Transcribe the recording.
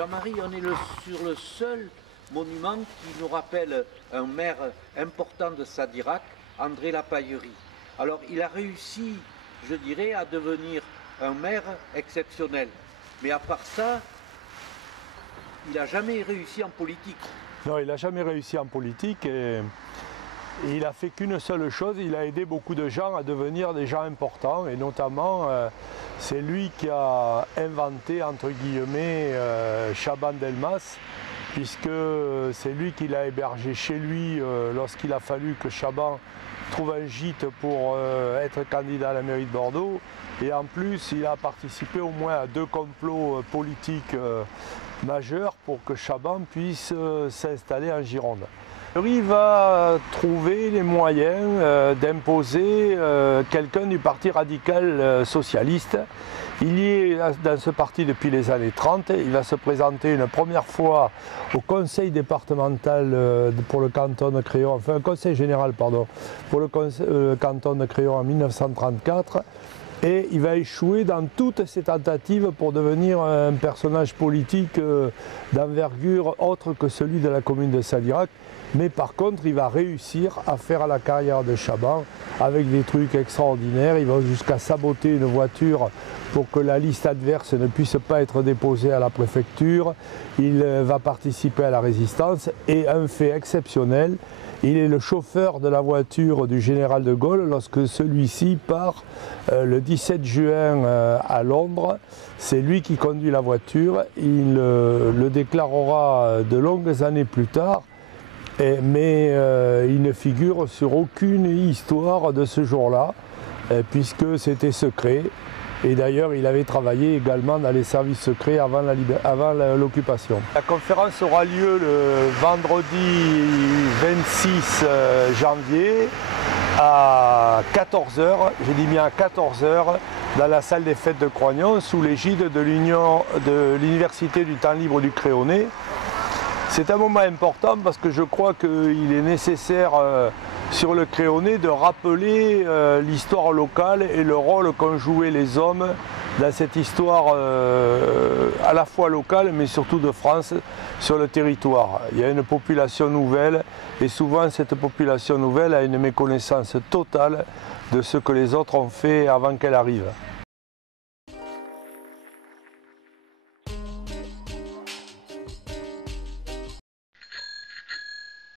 Jean-Marie, on est sur le seul monument qui nous rappelle un maire important de Sadirac, André Lapaillerie. Alors il a réussi, je dirais, à devenir un maire exceptionnel. Mais à part ça, il n'a jamais réussi en politique. Non, il n'a jamais réussi en politique et il a fait qu'une seule chose, il a aidé beaucoup de gens à devenir des gens importants et notamment c'est lui qui a inventé entre guillemets Chaban Delmas, puisque c'est lui qui l'a hébergé chez lui lorsqu'il a fallu que Chaban trouve un gîte pour être candidat à la mairie de Bordeaux. Et en plus, il a participé au moins à 2 complots politiques majeurs pour que Chaban puisse s'installer en Gironde. Il va trouver les moyens d'imposer quelqu'un du parti radical socialiste. Il y est dans ce parti depuis les années 30. Il va se présenter une première fois au conseil départemental pour le canton de Créon, enfin un conseil général pardon, pour le canton de Créon en 1934. Et il va échouer dans toutes ses tentatives pour devenir un personnage politique d'envergure autre que celui de la commune de Sadirac. Mais par contre, il va réussir à faire la carrière de Chaban avec des trucs extraordinaires. Il va jusqu'à saboter une voiture pour que la liste adverse ne puisse pas être déposée à la préfecture. Il va participer à la résistance et un fait exceptionnel, il est le chauffeur de la voiture du général de Gaulle lorsque celui-ci part le 17 juin à Londres. C'est lui qui conduit la voiture. Il le déclarera de longues années plus tard, mais il ne figure sur aucune histoire de ce jour-là, puisque c'était secret. Et d'ailleurs, il avait travaillé également dans les services secrets avant l'occupation. La conférence aura lieu le vendredi 26 janvier à 14 h, j'ai dit bien à 14 h, dans la salle des fêtes de Croignon, sous l'égide de l'Université du temps libre du Créonais. C'est un moment important parce que je crois qu'il est nécessaire sur le Créonais de rappeler l'histoire locale et le rôle qu'ont joué les hommes dans cette histoire à la fois locale mais surtout de France sur le territoire. Il y a une population nouvelle et souvent cette population nouvelle a une méconnaissance totale de ce que les autres ont fait avant qu'elle arrive.